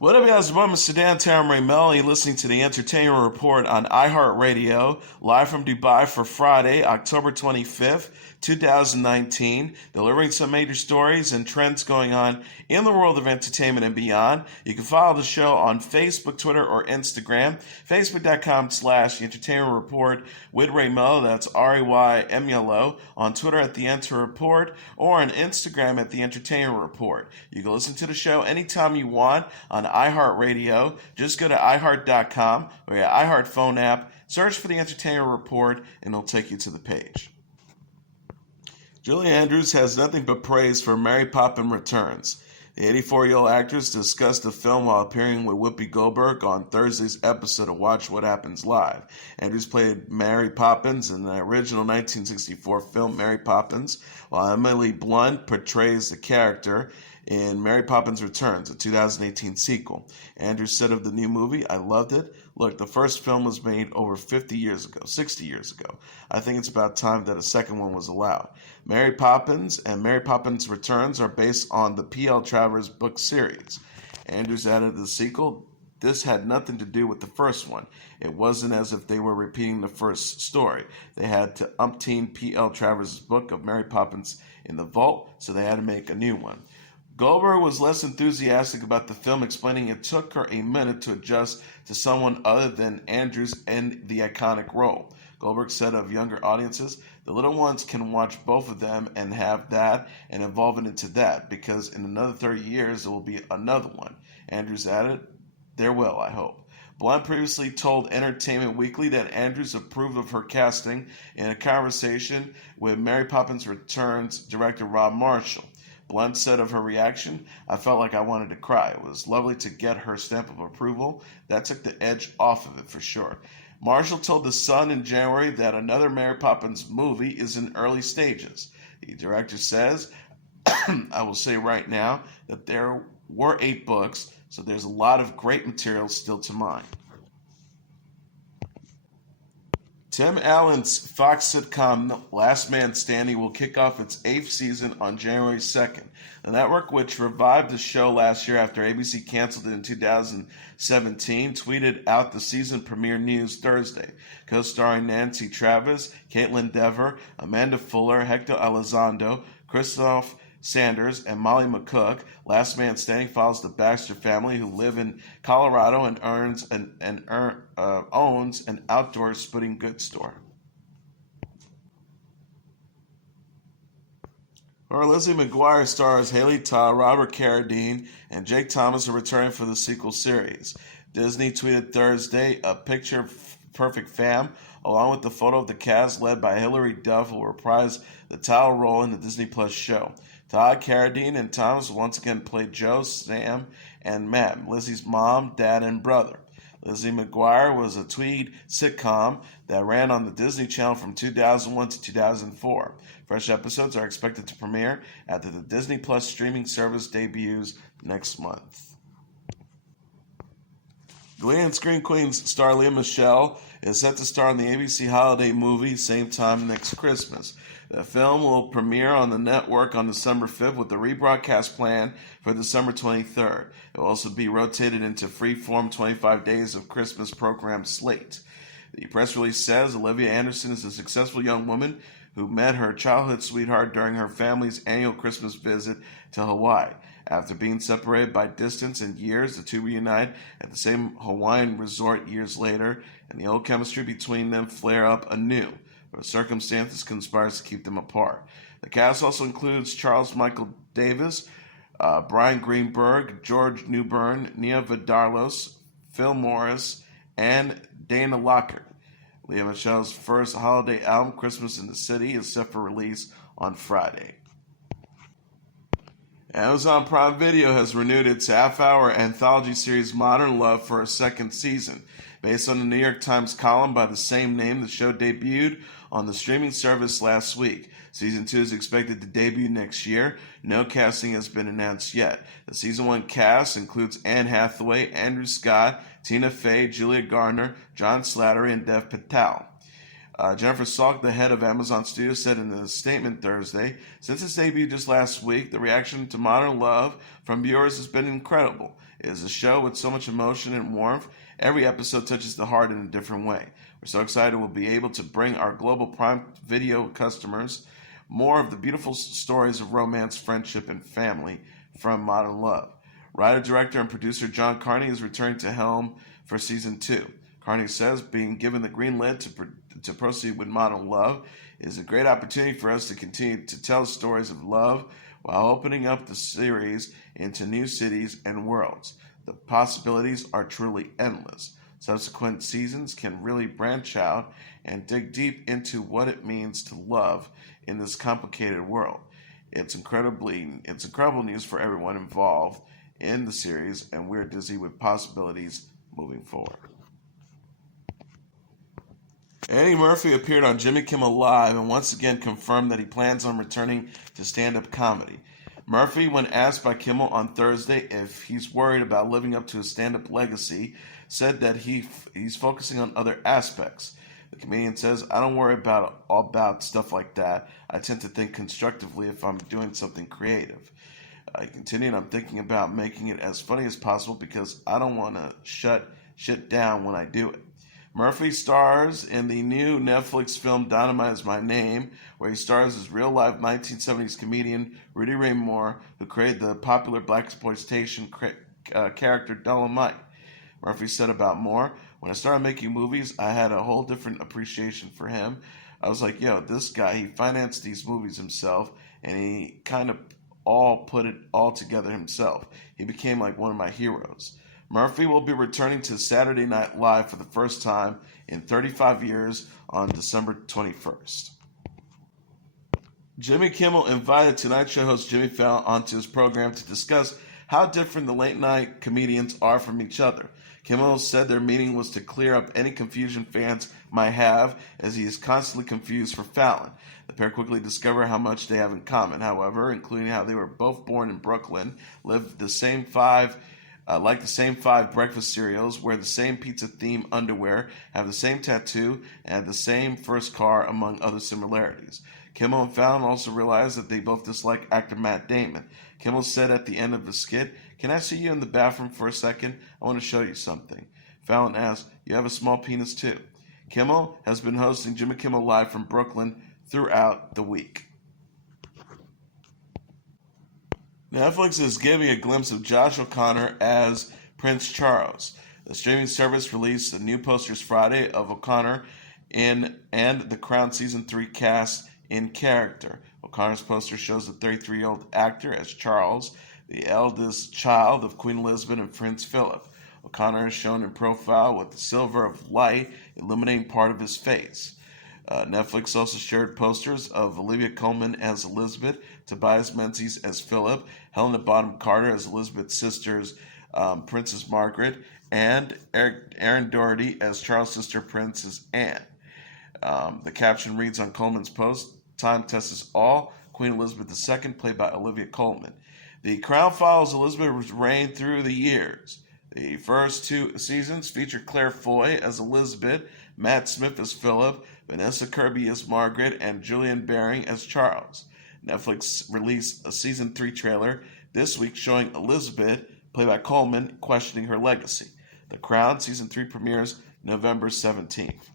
What up, guys? I'm Mr. Dan Ray Melo. You're listening to the Entertainment Report on iHeartRadio, live from Dubai for Friday, October 25th, 2019, delivering some major stories and trends going on in the world of entertainment and beyond. You can follow the show on Facebook, Twitter, or Instagram. Facebook.com/The Entertainment Report with Ray Melo. That's RAYMELO. On Twitter at The Enter Report, or on Instagram at The Entertainment Report. You can listen to the show anytime you want on iHeartRadio. Just go to iHeart.com or your iHeart phone app, search for The Entertainment Report, and it'll take you to the page. Julie Andrews has nothing but praise for Mary Poppins Returns. The 84-year-old actress discussed the film while appearing with Whoopi Goldberg on Thursday's episode of Watch What Happens Live. Andrews played Mary Poppins in the original 1964 film Mary Poppins, while Emily Blunt portrays the character in Mary Poppins Returns, a 2018 sequel. Andrews said of the new movie, "I loved it. Look, the first film was made over 60 years ago. I think it's about time that a second one was allowed. Mary Poppins and Mary Poppins Returns are based on the P.L. Travers book series." Andrews added the sequel, "This had nothing to do with the first one. It wasn't as if they were repeating the first story. They had to umpteen P.L. Travers' book of Mary Poppins in the vault, so they had to make a new one." Goldberg was less enthusiastic about the film, explaining it took her a minute to adjust to someone other than Andrews in the iconic role. Goldberg said of younger audiences, "The little ones can watch both of them and have that and evolve it into that, because in another 30 years there will be another one." Andrews added, "There will, I hope." Blunt previously told Entertainment Weekly that Andrews approved of her casting in a conversation with Mary Poppins Returns director Rob Marshall. Blunt said of her reaction, "I felt like I wanted to cry. It was lovely to get her stamp of approval. That took the edge off of it for sure." Marshall told The Sun in January that another Mary Poppins movie is in early stages. The director says, "I will say right now that there were 8 books, so there's a lot of great material still to mine." Tim Allen's Fox sitcom Last Man Standing will kick off its 8th season on January 2nd. The network, which revived the show last year after ABC canceled it in 2017, tweeted out the season premiere news Thursday. Co-starring Nancy Travis, Caitlin Dever, Amanda Fuller, Hector Elizondo, Christoph Sanders, and Molly McCook, Last Man Standing follows the Baxter family, who live in Colorado and owns an outdoor sporting goods store. Lizzie McGuire stars Haley Todd, Robert Carradine, and Jake Thomas are returning for the sequel series. Disney tweeted Thursday a picture-perfect fam, along with the photo of the cast led by Hilary Duff, who will reprise the title role in the Disney Plus show. Todd, Carradine, and Thomas once again played Joe, Sam, and Matt, Lizzie's mom, dad, and brother. Lizzie McGuire was a tweed sitcom that ran on the Disney Channel from 2001 to 2004. Fresh episodes are expected to premiere after the Disney Plus streaming service debuts next month. Glee and Scream Queens star Lea Michele is set to star in the ABC holiday movie same time next Christmas. The film will premiere on the network on December 5th with the rebroadcast planned for December 23rd. It will also be rotated into Freeform 25 Days of Christmas program slate. The press release says Olivia Anderson is a successful young woman who met her childhood sweetheart during her family's annual Christmas visit to Hawaii. After being separated by distance and years, the two reunite at the same Hawaiian resort years later, and the old chemistry between them flare up anew, but circumstances conspires to keep them apart. The cast also includes Charles Michael Davis, Brian Greenberg, George Newbern, Nia Vardalos, Phil Morris, and Dana Lockert. Lea Michele's first holiday album, Christmas in the City, is set for release on Friday. Amazon Prime Video has renewed its half-hour anthology series Modern Love for a second season. Based on the New York Times column by the same name, the show debuted on the streaming service last week. Season 2 is expected to debut next year. No casting has been announced yet. The Season 1 cast includes Anne Hathaway, Andrew Scott, Tina Fey, Julia Garner, John Slattery, and Dev Patel. Jennifer Salk, the head of Amazon Studios, said in a statement Thursday, "Since its debut just last week, the reaction to Modern Love from viewers has been incredible. It is a show with so much emotion and warmth. Every episode touches the heart in a different way. We're so excited we'll be able to bring our global Prime Video customers more of the beautiful stories of romance, friendship, and family from Modern Love." Writer, director, and producer John Carney is returning to helm for season 2. Carney says being given the green light to proceed with Modern Love is a great opportunity for us to continue to tell stories of love while opening up the series into new cities and worlds. The possibilities are truly endless. Subsequent seasons can really branch out and dig deep into what it means to love in this complicated world. It's incredible news for everyone involved in the series, and we're dizzy with possibilities moving forward. Eddie Murphy appeared on Jimmy Kimmel Live and once again confirmed that he plans on returning to stand-up comedy. Murphy, when asked by Kimmel on Thursday if he's worried about living up to his stand-up legacy, said that he's focusing on other aspects. The comedian says, "I don't worry about stuff like that. I tend to think constructively if I'm doing something creative." He continued, "I'm thinking about making it as funny as possible because I don't want to shut shit down when I do it." Murphy stars in the new Netflix film Dynamite Is My Name, where he stars as real-life 1970s comedian Rudy Ray Moore, who created the popular blaxploitation character Dolomite. Murphy said about Moore, "When I started making movies, I had a whole different appreciation for him. I was like, yo, this guy, he financed these movies himself, and he kind of put it all together himself. He became like one of my heroes." Murphy will be returning to Saturday Night Live for the first time in 35 years on December 21st. Jimmy Kimmel invited Tonight Show host Jimmy Fallon onto his program to discuss how different the late-night comedians are from each other. Kimmel said their meeting was to clear up any confusion fans might have, as he is constantly confused for Fallon. The pair quickly discover how much they have in common, however, including how they were both born in Brooklyn, live the same like the same 5 breakfast cereals, wear the same pizza-themed underwear, have the same tattoo, and have the same first car, among other similarities. Kimmel and Fallon also realized that they both dislike actor Matt Damon. Kimmel said at the end of the skit, "Can I see you in the bathroom for a second? I want to show you something." Fallon asked, "You have a small penis too." Kimmel has been hosting Jimmy Kimmel Live from Brooklyn throughout the week. Netflix is giving a glimpse of Josh O'Connor as Prince Charles. The streaming service released the new posters Friday of O'Connor and the Crown Season 3 cast in character. O'Connor's poster shows the 33-year-old actor as Charles, the eldest child of Queen Elizabeth and Prince Philip. O'Connor is shown in profile with the silver of light illuminating part of his face. Netflix also shared posters of Olivia Colman as Elizabeth, Tobias Menzies as Philip, Helena Bonham Carter as Elizabeth's sisters, Princess Margaret, and Aaron Doherty as Charles' sister, Princess Anne. The caption reads on Colman's post, "Time tests all, Queen Elizabeth II, played by Olivia Colman." The Crown follows Elizabeth's reign through the years. The first 2 seasons feature Claire Foy as Elizabeth, Matt Smith as Philip, Vanessa Kirby as Margaret, and Julian Baring as Charles. Netflix released a Season 3 trailer this week showing Elizabeth, played by Coleman, questioning her legacy. The Crown Season 3 premieres November 17th.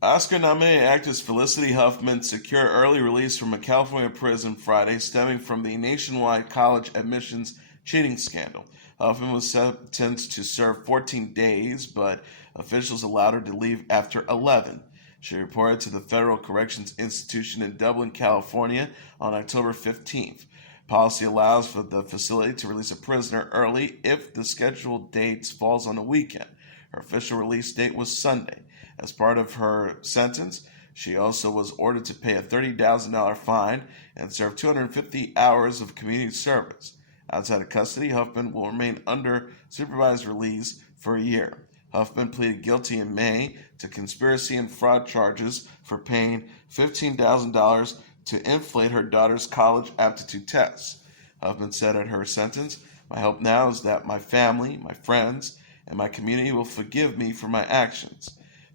Oscar-nominated actress Felicity Huffman secured early release from a California prison Friday stemming from the nationwide college admissions cheating scandal. Huffman was sentenced to serve 14 days, but officials allowed her to leave after 11. She reported to the Federal Corrections Institution in Dublin, California on October 15th. Policy allows for the facility to release a prisoner early if the scheduled date falls on a weekend. Her official release date was Sunday. As part of her sentence, she also was ordered to pay a $30,000 fine and serve 250 hours of community service. Outside of custody, Huffman will remain under supervised release for a year. Huffman pleaded guilty in May to conspiracy and fraud charges for paying $15,000 to inflate her daughter's college aptitude tests. Huffman said at her sentence, "My hope now is that my family, my friends, and my community will forgive me for my actions."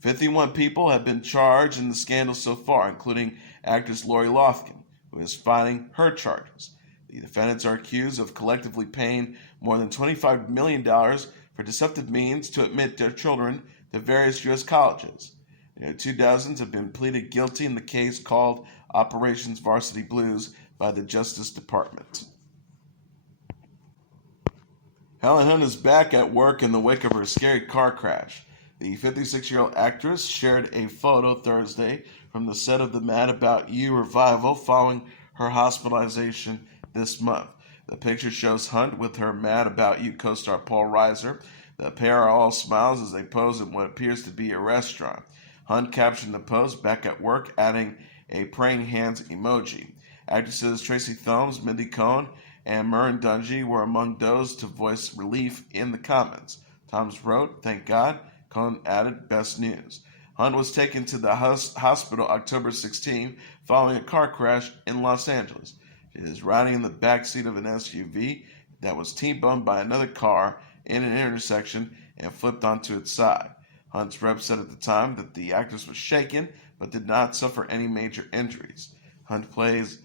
51 people have been charged in the scandal so far, including actress Lori Loughlin, who is fighting her charges. The defendants are accused of collectively paying more than $25 million for deceptive means to admit their children to various U.S. colleges. Nearly 2 dozen have been pleaded guilty in the case called Operations Varsity Blues by the Justice Department. Helen Hunt is back at work in the wake of her scary car crash. The 56-year-old actress shared a photo Thursday from the set of the Mad About You revival following her hospitalization this month. The picture shows Hunt with her Mad About You co-star Paul Reiser. The pair are all smiles as they pose in what appears to be a restaurant. Hunt captioned the post, "Back at work," adding a praying hands emoji. Actresses Tracy Thoms, Mindy Cohn, and Murren Dungy were among those to voice relief in the comments. Thoms wrote, "Thank God." Cohn added, "Best news." Hunt was taken to the hospital October 16 following a car crash in Los Angeles. She is riding in the back seat of an SUV that was T-boned by another car in an intersection and flipped onto its side. Hunt's rep said at the time that the actress was shaken but did not suffer any major injuries. Hunt plays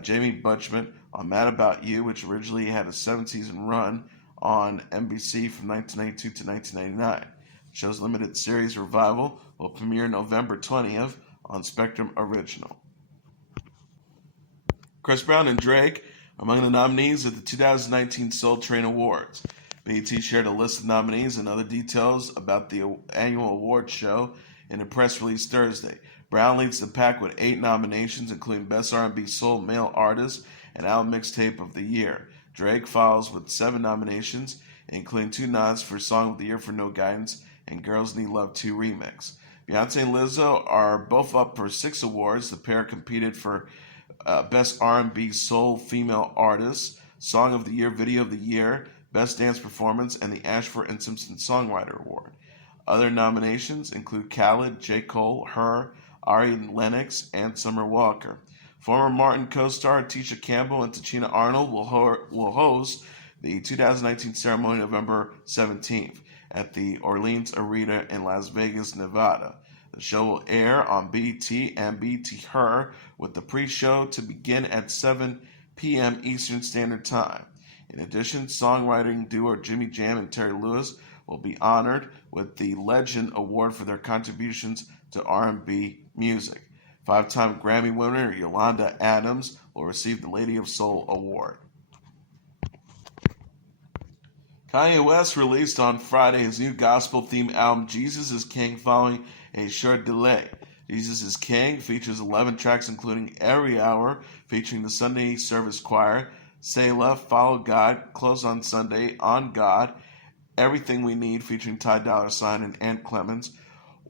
Jamie Butchman on Mad About You, which originally had a 7-season run on NBC from 1992 to 1999. The show's limited series revival will premiere November 20th on Spectrum Original. Chris Brown and Drake are among the nominees at the 2019 Soul Train Awards. BET shared a list of nominees and other details about the annual awards show in a press release Thursday. Brown leads the pack with 8 nominations, including Best R&B Soul Male Artist and Album Mixtape of the Year. Drake follows with 7 nominations, including 2 nods for Song of the Year for No Guidance and Girls Need Love 2 Remix. Beyonce and Lizzo are both up for 6 awards. The pair competed for Best R&B Soul Female Artist, Song of the Year, Video of the Year, Best Dance Performance, and the Ashford and Simpson Songwriter Award. Other nominations include Khaled, J. Cole, Her, Ari Lennox, and Summer Walker. Former Martin co-star Tisha Campbell and Tachina Arnold will host the 2019 ceremony November 17th at the Orleans Arena in Las Vegas, Nevada. The show will air on BET and BET Her, with the pre-show to begin at 7 p.m. Eastern Standard Time. In addition, songwriting duo Jimmy Jam and Terry Lewis will be honored with the Legend Award for their contributions to R&B music. 5-time Grammy winner Yolanda Adams will receive the Lady of Soul Award. Kanye West released on Friday his new gospel-themed album, Jesus is King, following a short delay. Jesus is King features 11 tracks, including Every Hour, featuring the Sunday Service Choir, Selah, Follow God, Close on Sunday, On God, Everything We Need, featuring Ty Dolla $ign and Ant Clemens,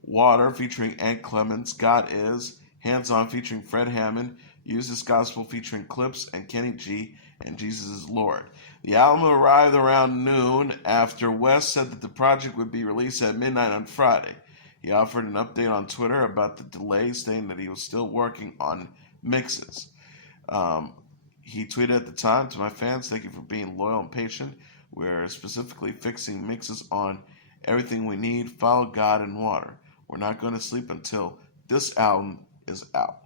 Water, featuring Ant Clemens, God Is, Hands On, featuring Fred Hammond, Use This Gospel, featuring Clips and Kenny G, and Jesus is Lord. The album arrived around noon after West said that the project would be released at midnight on Friday. He offered an update on Twitter about the delay, saying that he was still working on mixes. He tweeted at the time, "To my fans, thank you for being loyal and patient. We're specifically fixing mixes on Everything We Need, Follow God, and Water. We're not going to sleep until this album is out."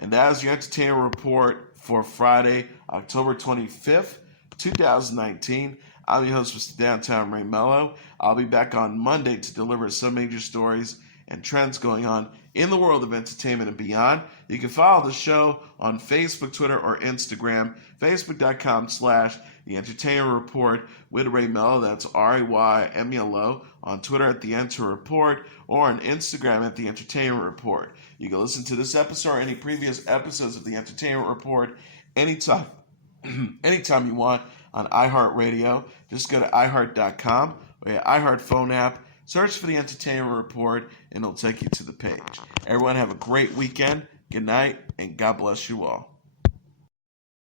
And that is your entertainment report for Friday, October 25th, 2019. I'm your host, Mr. Downtown Ray Melo. I'll be back on Monday to deliver some major stories and trends going on in the world of entertainment and beyond. You can follow the show on Facebook, Twitter, or Instagram. Facebook.com/The Entertainment Report with Ray Melo. That's RAYMELO. On Twitter at The Enter Report, or on Instagram at The Entertainment Report. You can listen to this episode or any previous episodes of The Entertainment Report anytime you want on iHeartRadio. Just go to iHeart.com or your iHeart phone app. Search for The Entertainment Report, and it'll take you to the page. Everyone have a great weekend. Good night, and God bless you all.